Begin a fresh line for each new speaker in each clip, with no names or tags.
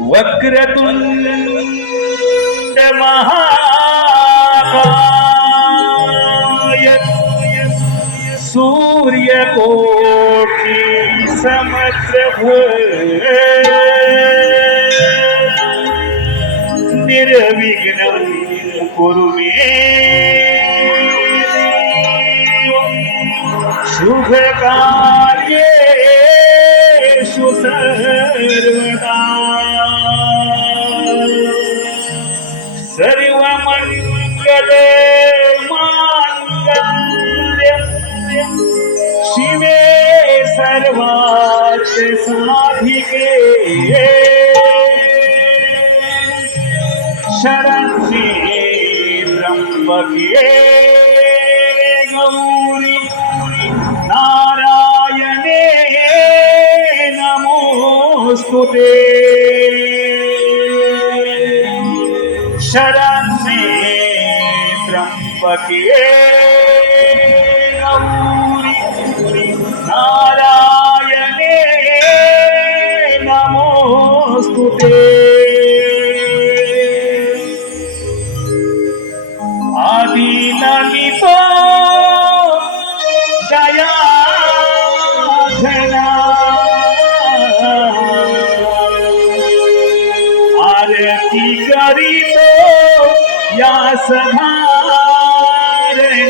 वक्रतुंड महाकाय सूर्यकोटि समप्रभ निर्विघ्नं कुरु मे शुभकार्येषु सर्वदा। शिवे सर्वार्थ साधिके शरण्ये त्र्यम्बके गौरी नारायणे नमोऽस्तु ते शरण्ये त्र्यम्बके गौरी नारायणे नमोऽस्तु ते। आदिनमितो दया आरती या तव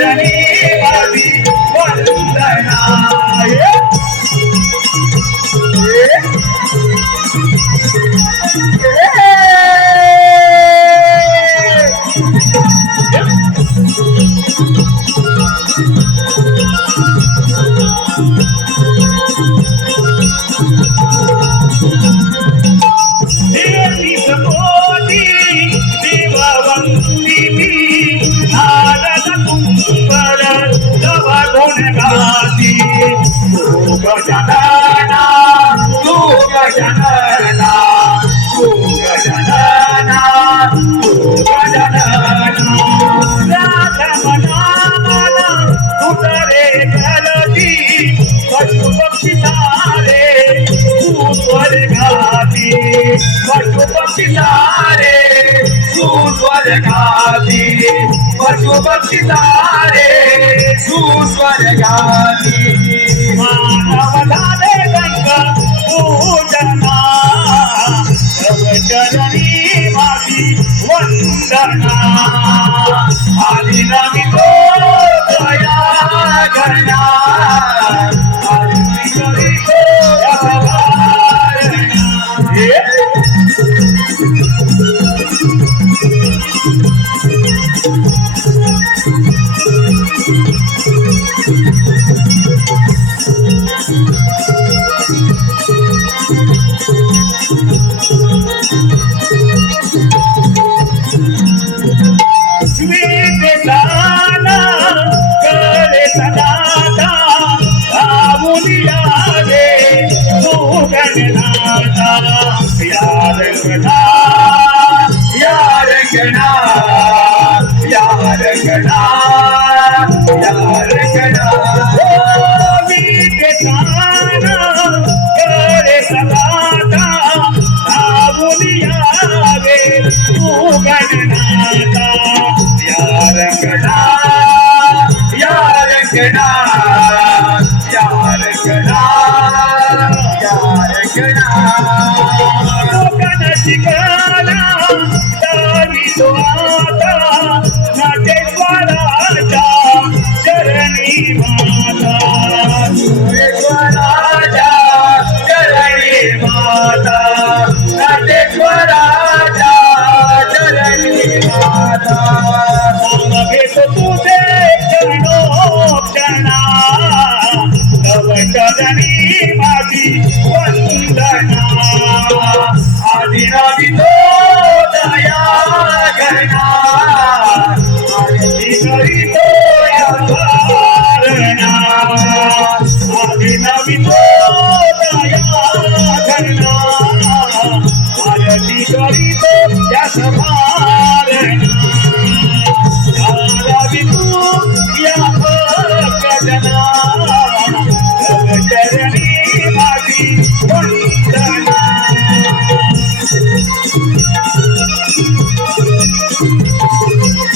ভজনে বাবি বন্ধনা पशु पक्षी सारे तू स्वर्गाती पशु पक्षी सारे तू स्वर्गाती मानव झाले गंग यार गणा यार गणा यार गणा शिकला दारी द्वाता नाटे स्वराजा चरणी माता. माता. नाटे स्वराजा चरणी माता. भेटो तुझे चरणी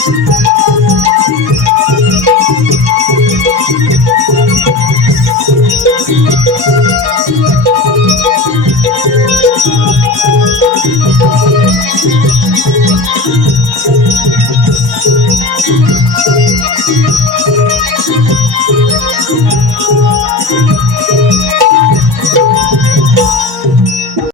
Thank you.